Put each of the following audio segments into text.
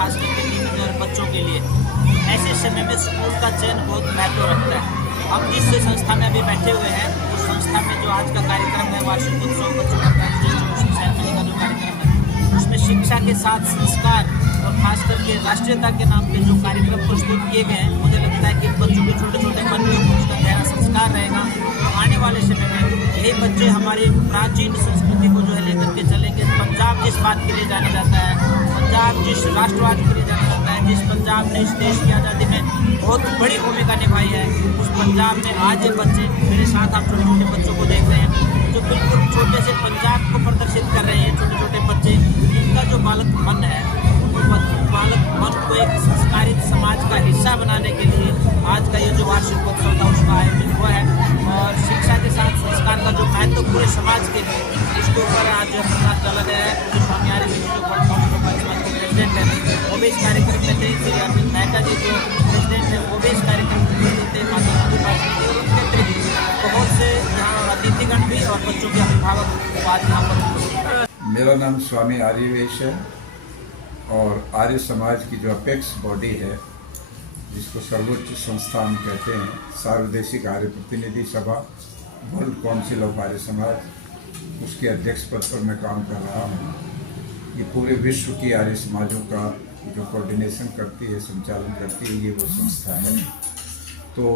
खास करके टीनेजर बच्चों के लिए। ऐसे समय में स्कूल का चयन बहुत महत्व रखता है। हम जिस संस्था में अभी बैठे हुए हैं उस संस्था में जो आज का कार्यक्रम है वार्षिक उत्सव बच्चों का ग्रेजुएशन सेरेमनी का जो कार्यक्रम है उसमें शिक्षा के साथ संस्कार और खास करके राष्ट्रीयता के नाम पे जो कार्यक्रम प्रस्तुत किए गए हैं, मुझे लगता है कि बच्चों के छोटे छोटे मन में उसका गहरा संस्कार रहेगा। आने वाले समय में यही बच्चे हमारी प्राचीन संस्कृति को जो है लेकर के चलेंगे। पंजाब जिस बात के लिए जाना जाता है, पंजाब जिस राष्ट्रवाद के लिए जाना जाता है, जिस पंजाब ने इस देश की आज़ादी में बहुत बड़ी भूमिका निभाई है, उस पंजाब में आज ये बच्चे मेरे साथ आप छोटे छोटे बच्चों को देख रहे हैं जो बिल्कुल छोटे से पंजाब को प्रदर्शित कर रहे हैं। छोटे छोटे बच्चे इनका जो बालक मन है, बालक मन को एक संस्कारित समाज का हिस्सा बनाने के लिए आज का ये जो वार्षिक उत्सव था उसका आयोजन हुआ है। और शिक्षा के साथ संस्कार का जो महत्व पूरे समाज के लिए, इसके ऊपर आज जो प्रकाश डाला गया है। जो स्वामी आर्य जो वर्ल्ड काउंसिल ऑफ समाज के प्रेसिडेंट है वो भी इस कार्यक्रम में थे। श्री अरविंद मेहता जी जो प्रेसिडेंट है वो भी इस कार्यक्रम में उपस्थित थे। माता बहुत से यहाँ अतिथिगण भी और बच्चों के अभिभावक आज यहाँ पर उपस्थित हैं। मेरा नाम स्वामी आर्यवेश है और आर्य समाज की जो अपेक्स बॉडी है जिसको सर्वोच्च संस्थान कहते हैं, सार्वदेशिक आर्य प्रतिनिधि सभा world council of Arya Samaj, उसके अध्यक्ष पद पर मैं काम कर रहा हूँ। ये पूरे विश्व की आर्य समाजों का जो कोऑर्डिनेशन करती है, संचालन करती है, ये वो संस्था है। तो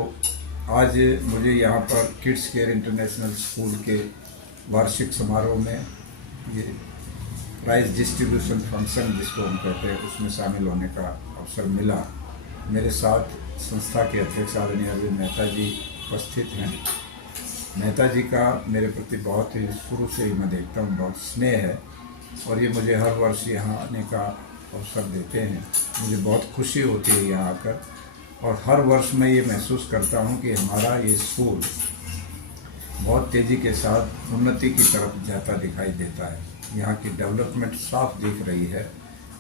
आज मुझे यहाँ पर किड्स केयर इंटरनेशनल स्कूल के वार्षिक समारोह में ये प्राइज डिस्ट्रीब्यूशन फंक्शन जिसको हम कहते हैं उसमें शामिल होने का अवसर मिला। मेरे साथ संस्था के अध्यक्ष आदरणीय अरविंद मेहता जी उपस्थित हैं। मेहता जी का मेरे प्रति बहुत ही शुरू से ही मैं देखता हूँ बहुत स्नेह है और ये मुझे हर वर्ष यहाँ आने का अवसर देते हैं। मुझे बहुत खुशी होती है यहाँ आकर और हर वर्ष मैं ये महसूस करता हूँ कि हमारा ये स्कूल बहुत तेज़ी के साथ उन्नति की तरफ जाता दिखाई देता है। यहाँ की डेवलपमेंट साफ दिख रही है।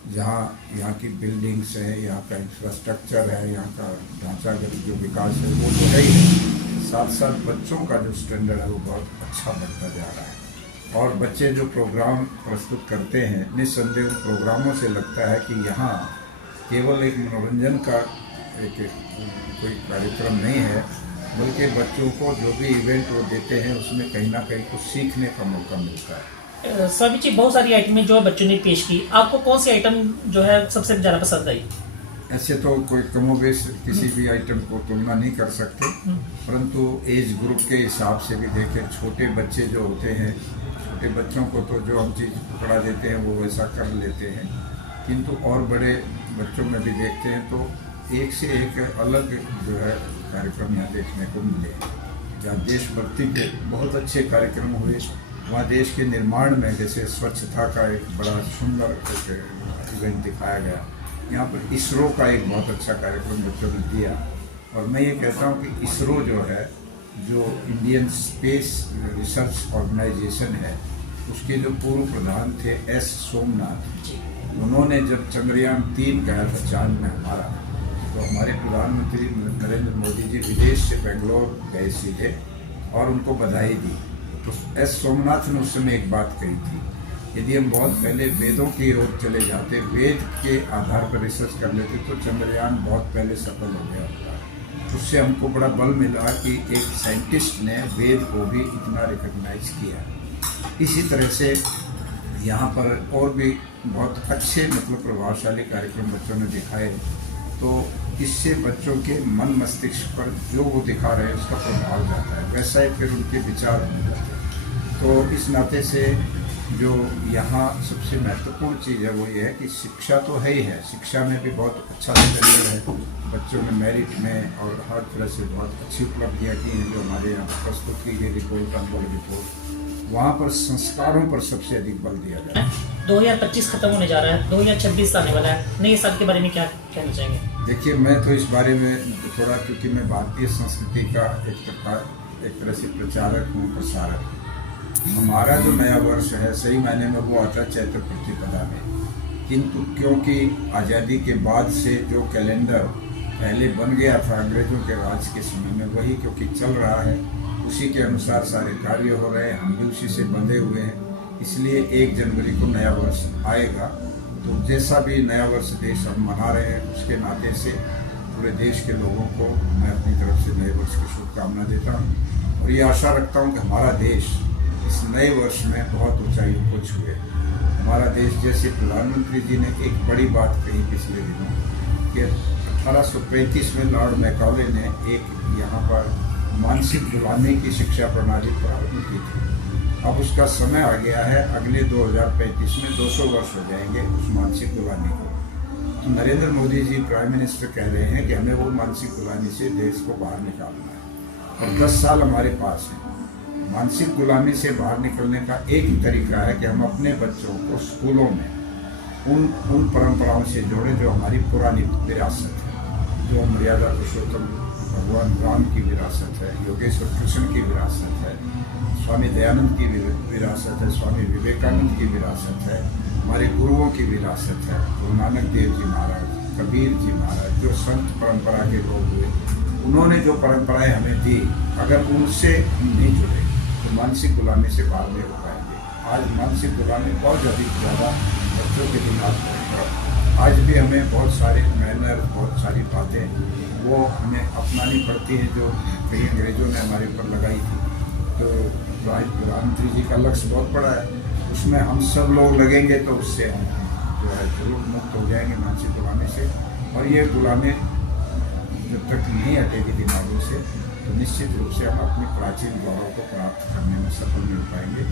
जहाँ यहाँ की बिल्डिंग्स हैं, यहाँ का इंफ्रास्ट्रक्चर है, यहाँ का ढांचागत जो विकास है वो तो है ही है, साथ साथ बच्चों का जो स्टैंडर्ड है वो बहुत अच्छा बढ़ता जा रहा है। और बच्चे जो प्रोग्राम प्रस्तुत करते हैं, निस्संदेह उन प्रोग्रामों से लगता है कि यहाँ केवल एक मनोरंजन का एक कोई कार्यक्रम नहीं है, बल्कि बच्चों को जो भी इवेंट वो देते हैं उसमें कहीं ना कहीं कुछ सीखने का मौका मिलता है। स्वामी जी, बहुत सारी आइटमें जो है बच्चों ने पेश की, आपको कौन सी आइटम जो है सबसे ज़्यादा पसंद आई? ऐसे तो कोई कमोबेश किसी भी आइटम को तुलना नहीं कर सकते, परंतु एज ग्रुप के हिसाब से भी देखें, छोटे बच्चे जो होते हैं, छोटे बच्चों को तो जो हम चीज़ पकड़ा देते हैं वो वैसा कर लेते हैं, किंतु और बड़े बच्चों में भी देखते हैं तो एक से एक अलग जो है कार्यक्रम यहाँ देखने को मिले। जहाँ देशभक्ति के बहुत अच्छे कार्यक्रम हुए, वहाँ देश के निर्माण में जैसे स्वच्छता का एक बड़ा सुंदर इवेंट दिखाया गया। यहाँ पर इसरो का एक बहुत अच्छा कार्यक्रम बच्चों ने दिया और मैं ये कहता हूँ कि इसरो जो है, जो इंडियन स्पेस रिसर्च ऑर्गेनाइजेशन है, उसके जो पूर्व प्रधान थे एस सोमनाथ, उन्होंने जब चंद्रयान 3 गया था चांद में हमारा, तो हमारे प्रधानमंत्री नरेंद्र मोदी जी विदेश से बेंगलोर गए सीधे और उनको बधाई दी। तो एस सोमनाथ ने उस समय एक बात कही थी, यदि हम बहुत पहले वेदों की ओर चले जाते, वेद के आधार पर रिसर्च कर लेते तो चंद्रयान बहुत पहले सफल हो गया होता। उससे हमको बड़ा बल मिला कि एक साइंटिस्ट ने वेद को भी इतना रिकॉग्नाइज किया। इसी तरह से यहाँ पर और भी बहुत अच्छे प्रभावशाली कार्यक्रम बच्चों ने दिखाए, तो इससे बच्चों के मन मस्तिष्क पर जो वो दिखा रहे हैं उसका प्रभाव जाता है, वैसा ही फिर उनके विचार होने जाते हैं। तो इस नाते से जो यहाँ सबसे महत्वपूर्ण चीज़ है वो ये है कि शिक्षा तो है ही है, शिक्षा में भी बहुत अच्छा स्टैंडर्ड है, बच्चों ने मेरिट में और हर तरह से बहुत अच्छी उपलब्धियाँ की हैं जो हमारे यहाँ प्रस्तुत की गई रिपोर्ट, अनबल रिपोर्ट। वहाँ पर संस्कारों पर सबसे अधिक बल दिया जाता है। 2025 खत्म होने जा रहा है, 2026 आने वाला है, नए साल के बारे में क्या कहना चाहेंगे? देखिए, मैं तो इस बारे में थोड़ा, क्योंकि मैं भारतीय संस्कृति का एक तरह से प्रचारक हूँ, प्रसारक हूँ। हमारा जो नया वर्ष है सही मायने में वो आता है चैत्र प्रतिपदा में, किंतु क्योंकि आज़ादी के बाद से जो कैलेंडर पहले बन गया था अंग्रेज़ों के राज के समय में, वही क्योंकि चल रहा है, उसी के अनुसार सारे कार्य हो रहे हैं, हम भी उसी से बंधे हुए हैं, इसलिए 1 जनवरी को नया वर्ष आएगा। तो जैसा भी नया वर्ष देश अब मना रहे हैं उसके नाते से पूरे देश के लोगों को मैं अपनी तरफ से नए वर्ष की शुभकामना देता हूँ और ये आशा रखता हूँ कि हमारा देश इस नए वर्ष में बहुत ऊंचाइयों को छुए। हमारा देश, जैसे प्रधानमंत्री जी ने एक बड़ी बात कही पिछले दिनों कि 1835 में लॉर्ड मैकाले ने एक यहाँ पर मानसिक गुलामी की शिक्षा प्रणाली प्रारंभ की थी। अब उसका समय आ गया है, अगले 2035 में 200 वर्ष हो जाएंगे उस मानसिक गुलामी को। तो नरेंद्र मोदी जी प्राइम मिनिस्टर कह रहे हैं कि हमें वो मानसिक गुलामी से देश को बाहर निकालना है और 10 साल हमारे पास है। मानसिक गुलामी से बाहर निकलने का एक ही तरीका है कि हम अपने बच्चों को स्कूलों में उन परंपराओं से जोड़ें जो हमारी पुरानी विरासत है, जो मर्यादा पुरुषोत्तम भगवान राम की विरासत है, योगेश्वर कृष्ण की विरासत है, स्वामी दयानंद की विरासत है, स्वामी विवेकानंद की विरासत है, हमारे गुरुओं की विरासत है, गुरु नानक देव जी महाराज, कबीर जी महाराज, जो संत परंपरा के लोग हुए, उन्होंने जो परंपराएं हमें दी, अगर उनसे हम नहीं जुड़े तो मानसिक गुलामी से बाहर नहीं हो पाएंगे। आज मानसिक गुलामी बहुत अधिक ज़्यादा बच्चों के दिमाग में, आज भी हमें बहुत सारे मैनर, बहुत सारी बातें वो हमें अपनानी पड़ती है जो कई अंग्रेज़ों ने हमारे ऊपर लगाई थी। तो प्रधानमंत्री जी का लक्ष्य बहुत बड़ा है, उसमें हम सब लोग लगेंगे तो उससे हम जो है जरूर मुक्त हो जाएंगे मानसिक गुलामी से। और ये गुलामी जब तक नहीं हटेगी दिमागों से तो निश्चित रूप से हम अपनी प्राचीन गौरव को प्राप्त करने में सफल नहीं हो पाएंगे।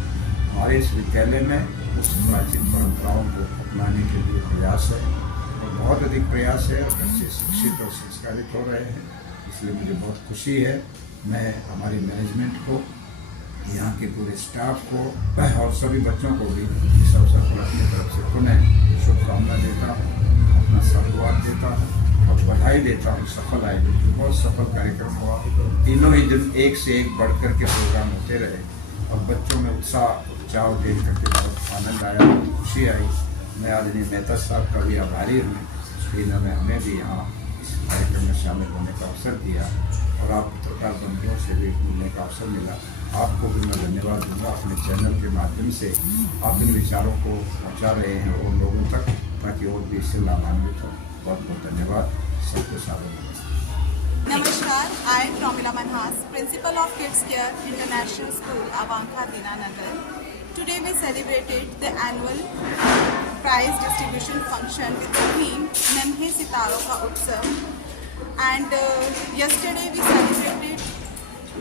हमारे इस विद्यालय में उस प्राचीन परंपराओं को अपनाने के लिए प्रयास है और बहुत अधिक प्रयास है और बच्चे शिक्षित और संस्कारित हो रहे हैं, इसलिए मुझे बहुत खुशी है। मैं हमारी मैनेजमेंट को, यहाँ के पूरे स्टाफ को और सभी बच्चों को भी इस अवसर पर अपनी तरफ से पुनः शुभकामना देता हूँ, अपना साधुवाद देता हूँ और बधाई देता हूँ। सफल आए, बहुत सफल कार्यक्रम हुआ, तीनों ही दिन एक से एक बढ़ कर के प्रोग्राम होते रहे और बच्चों में उत्साह देख करके बहुत आनंद आया, खुशी आई। मैं आदरणीय मेहता साहब का भी आभारी हूँ, इन्होंने हमें भी यहाँ इस कार्यक्रम में शामिल होने का अवसर दिया और आप पत्रकार बंधुओं से भी मिलने का अवसर मिला। आपको भी मैं धन्यवाद दूंगा, अपने चैनल के माध्यम से आप इन विचारों को पहुँचा रहे हैं उन लोगों तक ताकि और भी इससे लाभान्वित हो। बहुत बहुत धन्यवाद, सबको सादर नमस्ते। Namaskar, I am Promila Manhas, Principal of Kids Care International School, Abanka, Dinanagar. Today we celebrated the annual prize distribution function with the theme Namhe Sitaro Ka Utsav. And yesterday we celebrated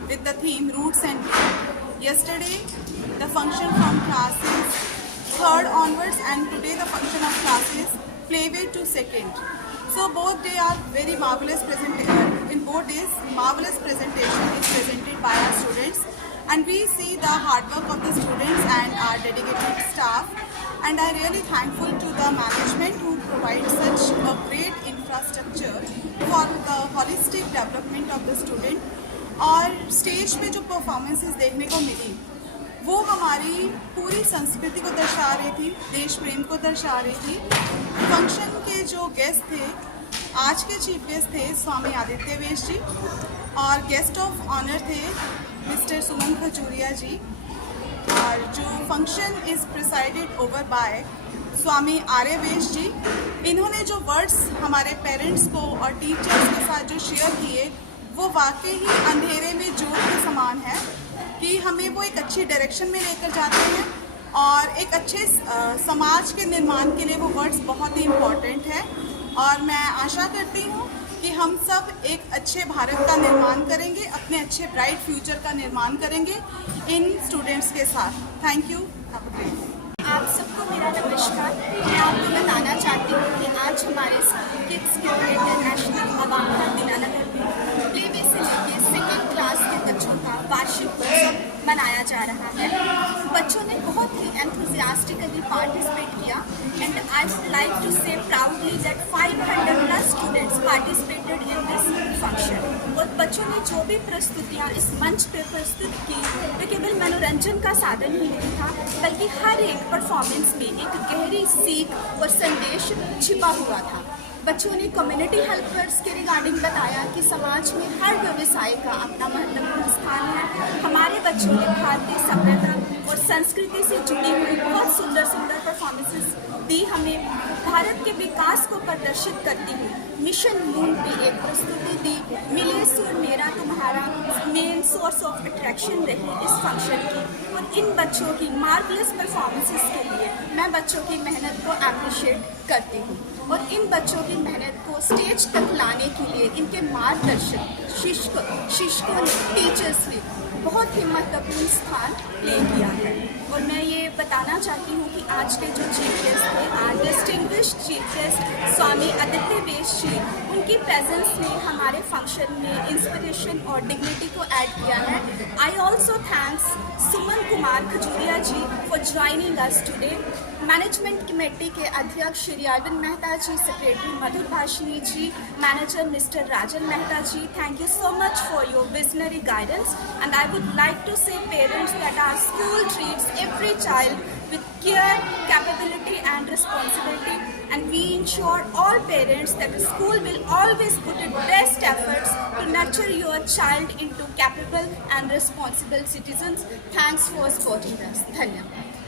with the theme Roots and Roots. Yesterday the function from classes 3rd onwards and today the function of classes Playway to 2nd. So both they are very marvelous presentation. In both days, marvelous presentation is presented by our students, and we see the hard work of the students and our dedicated staff. And I really thankful to the management who provide such a great infrastructure for the holistic development of the student. और stage पे जो performances देखने को मिली वो हमारी पूरी संस्कृति को दर्शा रही थी, देश प्रेम को दर्शा रही थी। फंक्शन के जो गेस्ट थे, आज के चीफ गेस्ट थे स्वामी आदित्य वेश जी और गेस्ट ऑफ ऑनर थे मिस्टर सुमन खजूरिया जी। और जो function is presided over by Swami Arya Vesh ji. इन्होंने जो वर्ड्स हमारे पेरेंट्स को और टीचर्स के साथ जो शेयर किए वो वाकई ही अंधेरे में जोत के समान है कि हमें वो एक अच्छी डायरेक्शन में लेकर जाते हैं और एक अच्छे समाज के निर्माण के लिए वो वर्ड्स बहुत ही इम्पॉर्टेंट है। और मैं आशा करती हूँ कि हम सब एक अच्छे भारत का निर्माण करेंगे, अपने अच्छे ब्राइट फ्यूचर का निर्माण करेंगे इन स्टूडेंट्स के साथ। Thank you. आप सबको मेरा नमस्कार। मैं आपको बताना चाहती हूँ कि आज हमारे किड्स केयर इंटरनेशनल अबांका दीनानगर में प्लेवे से लेकर 2nd क्लास के बच्चों का वार्षिक उत्सव मनाया जा रहा है। बच्चों ने बहुत ही एंथुजियास्टिकली पार्टिसिपेट किया and I would like to say proudly that 500+ students participated in this function. और बच्चों ने जो भी प्रस्तुतियाँ इस मंच पर प्रस्तुत की वे केवल मनोरंजन का साधन ही नहीं था, बल्कि हर एक परफॉर्मेंस में एक गहरी सीख और संदेश छिपा हुआ था। बच्चों ने कम्युनिटी हेल्पर्स के रिगार्डिंग बताया कि समाज में हर व्यवसाय का अपना महत्वपूर्ण स्थान है। हमारे बच्चों ने भारतीय सभ्यता और संस्कृति से जुड़ी हुई बहुत सुंदर सुंदर परफॉर्मेंसेस दी हमें भारत के विकास को प्रदर्शित करती हुई मिशन मून पे एक प्रस्तुति दी। मिले सुर मेरा तुम्हारा मेन सोर्स ऑफ अट्रैक्शन रही इस फंक्शन की, और इन बच्चों की मार्वलस परफॉर्मेंसेस के लिए मैं बच्चों की मेहनत को अप्रिशिएट करती हूँ, और इन बच्चों की मेहनत को स्टेज तक लाने के लिए इनके मार्गदर्शक शिक्षकों ने, टीचर्स ने बहुत ही महत्वपूर्ण स्थान प्ले किया है। और मैं ये बताना चाहती हूँ कि आज के जो चीफ गेस्ट थे, आज डिस्टिंग्विश्ड चीफ गेस्ट स्वामी आदित्य वेश जी, उनकी प्रेजेंस ने हमारे फंक्शन में इंस्पिरेशन और डिग्निटी को ऐड किया है। I also thanks Suman Kumar Khajuria ji for joining us today. Management committee के अध्यक्ष Shri Arvind Mehta ji, secretary Madhur Bhashini ji, manager mister Rajan Mehta ji, thank you so much for your visionary guidance, and I would like to say parents that our school treats every child with care, capability and responsibility, and we ensure all parents that the school will always put its best efforts to nurture your child into capable and responsible citizens. Thanks for supporting us. Dhanyavad.